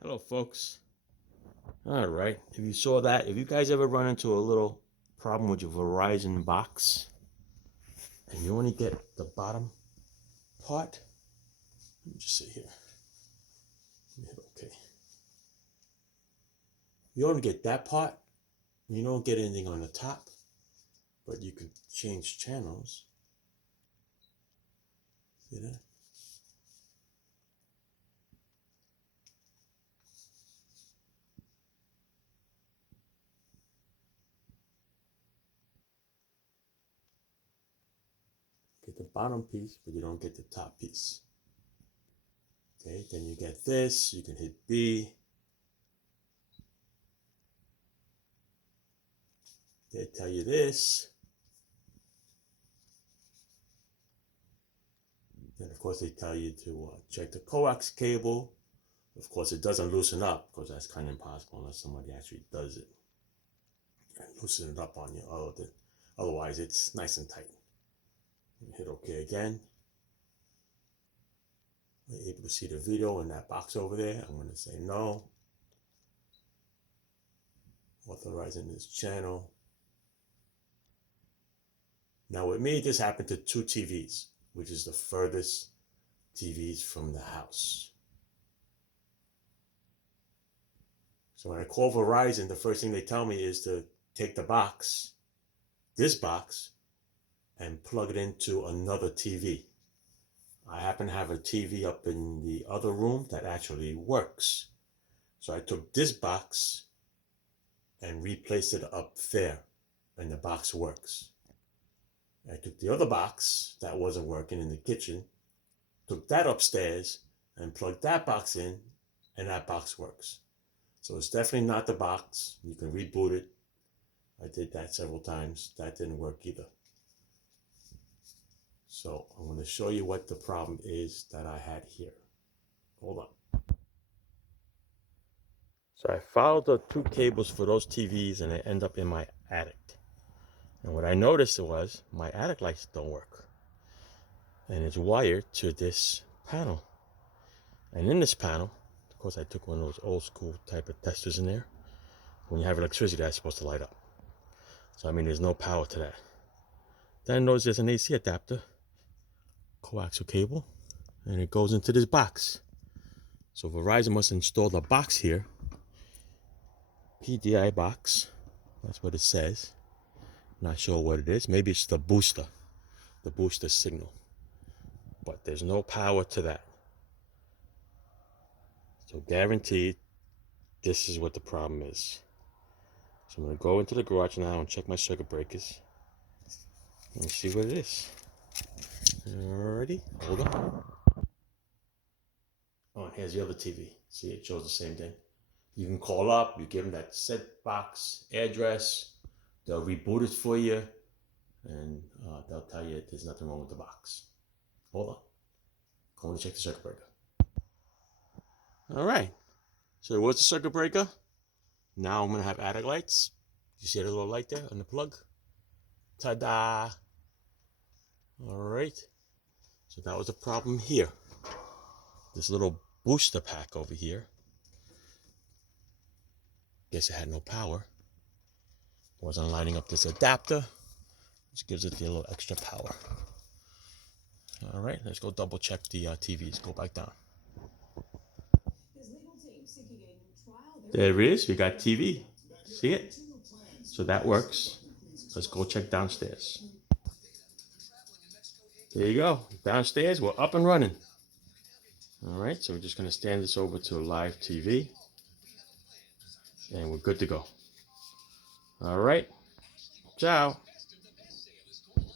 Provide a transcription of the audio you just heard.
Hello, folks. All right. If you saw that, if you guys ever run into a little problem with your Verizon box and you only get the bottom part, let me just see here. Okay. You only get that part. You don't get anything on the top, but you can change channels. See that? Get the bottom piece, but you don't get the top piece. Okay, then you get this. You can hit B. They tell you this. Then, of course, they tell you to check the coax cable. Of course, it doesn't loosen up because that's kind of impossible unless somebody actually does it and loosen it up on you. Otherwise, it's nice and tight. Hit OK again. You're able to see the video in that box over there. I'm going to say no. Authorizing this channel. Now with me, this happened to two TVs, which is the furthest TVs from the house. So when I call Verizon, the first thing they tell me is to take the box, this box, and plug it into another TV. I happen to have a TV up in the other room that actually works. So I took this box and replaced it up there, and the box works. I took the other box that wasn't working in the kitchen, took that upstairs, and plugged that box in, and that box works. So it's definitely not the box. You can reboot it. I did that several times. That didn't work either. So I'm going to show you what the problem is that I had here. Hold on. So I followed the two cables for those TVs and they end up in my attic. And what I noticed was my attic lights don't work. And it's wired to this panel. And in this panel, of course I took one of those old school type of testers in there. When you have electricity, that's supposed to light up. So I mean, there's no power to that. Then I noticed there's an AC adapter, coaxial cable, and it goes into this box. So Verizon must install the box here. PDI box, that's what it says. Not sure what it is. Maybe it's the booster signal. But there's no power to that. So guaranteed, this is what the problem is. So I'm going to go into the garage now and check my circuit breakers and see what it is. Alrighty, hold on. Oh, and here's the other TV. See, it shows the same thing. You can call up, you give them that set box address, they'll reboot it for you, and they'll tell you there's nothing wrong with the box. Hold on. Going to check the circuit breaker. All right. So what's the circuit breaker? Now I'm going to have attic lights. You see the little light there on the plug? Ta-da! All right. So that was the problem here. This little booster pack over here. Guess it had no power. Wasn't lining up this adapter, which gives it the little extra power. All right, let's go double check the TVs. Go back down. There it is. We got TV. See it? So that works. Let's go check downstairs. There you go. Downstairs, we're up and running. All right, so we're just going to stand this over to live TV. And we're good to go. All right. Ciao.